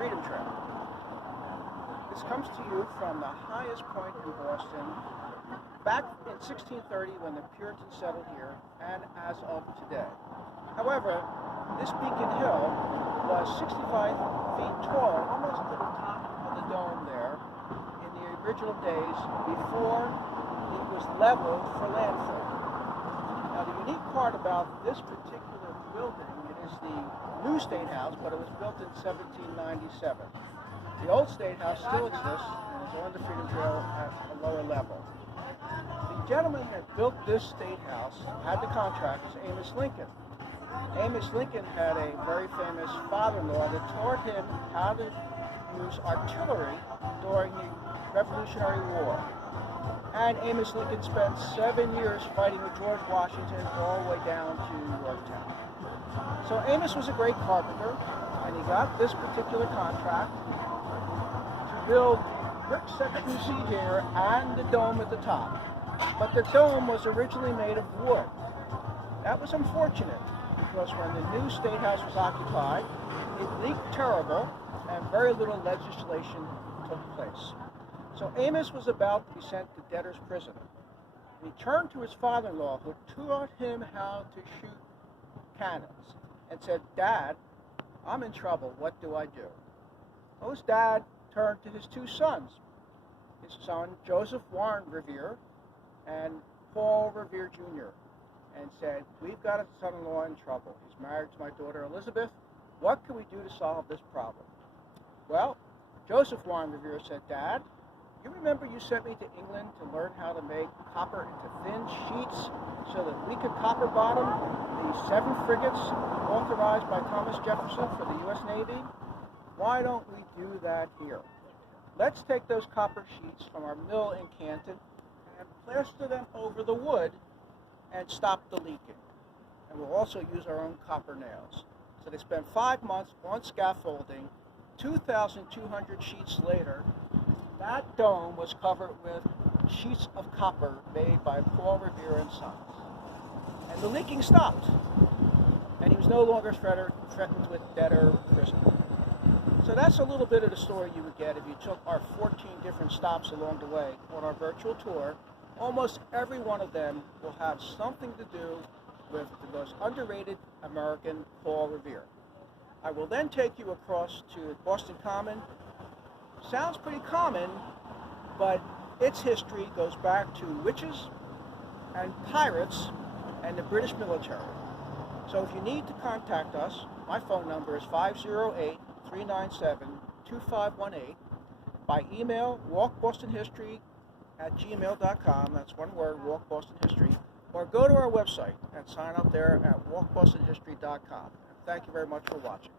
Freedom Trail. This comes to you from the highest point in Boston, back in 1630 when the Puritans settled here, and as of today. However, this Beacon Hill was 65 feet tall, almost to the top of the dome there, in the original days before it was leveled for landfill. Now, the unique part about this particular building, it is the new State House, but it was built in 1797. The old State House still exists and is on the Freedom Trail at a lower level. The gentleman that built this State House had the contract was Amos Lincoln. Amos Lincoln had a very famous father-in-law that taught him how to use artillery during the Revolutionary War. And Amos Lincoln spent 7 years fighting with George Washington all the way down to Yorktown. So Amos was a great carpenter, and he got this particular contract to build the brick section you see here and the dome at the top. But the dome was originally made of wood. That was unfortunate, because when the new State House was occupied, it leaked terrible and very little legislation took place. So Amos was about to be sent to debtor's prison. He turned to his father-in-law, who taught him how to shoot cannons, and said, "Dad, I'm in trouble. What do I do?" Well, his dad turned to his two sons, his son Joseph Warren Revere and Paul Revere Jr., and said, "We've got a son-in-law in trouble. He's married to my daughter Elizabeth. What can we do to solve this problem?" Well, Joseph Warren Revere said, "Dad, you remember you sent me to England to learn how to make copper into thin sheets so that we could copper bottom the 7 frigates authorized by Thomas Jefferson for the U.S. Navy? Why don't we do that here? Let's take those copper sheets from our mill in Canton and plaster them over the wood and stop the leaking. And we'll also use our own copper nails." So they spent 5 months on scaffolding. 2,200 sheets later, that dome was covered with sheets of copper made by Paul Revere and Sons. And the leaking stopped. And he was no longer threatened with debtor prison. So that's a little bit of the story you would get if you took our 14 different stops along the way on our virtual tour. Almost every one of them will have something to do with the most underrated American, Paul Revere. I will then take you across to Boston Common. Sounds pretty common, but its history goes back to witches and pirates and the British military. So if you need to contact us, my phone number is 508-397-2518. By email, walkbostonhistory@gmail.com. That's one word, walkbostonhistory. Or go to our website and sign up there at walkbostonhistory.com. Thank you very much for watching.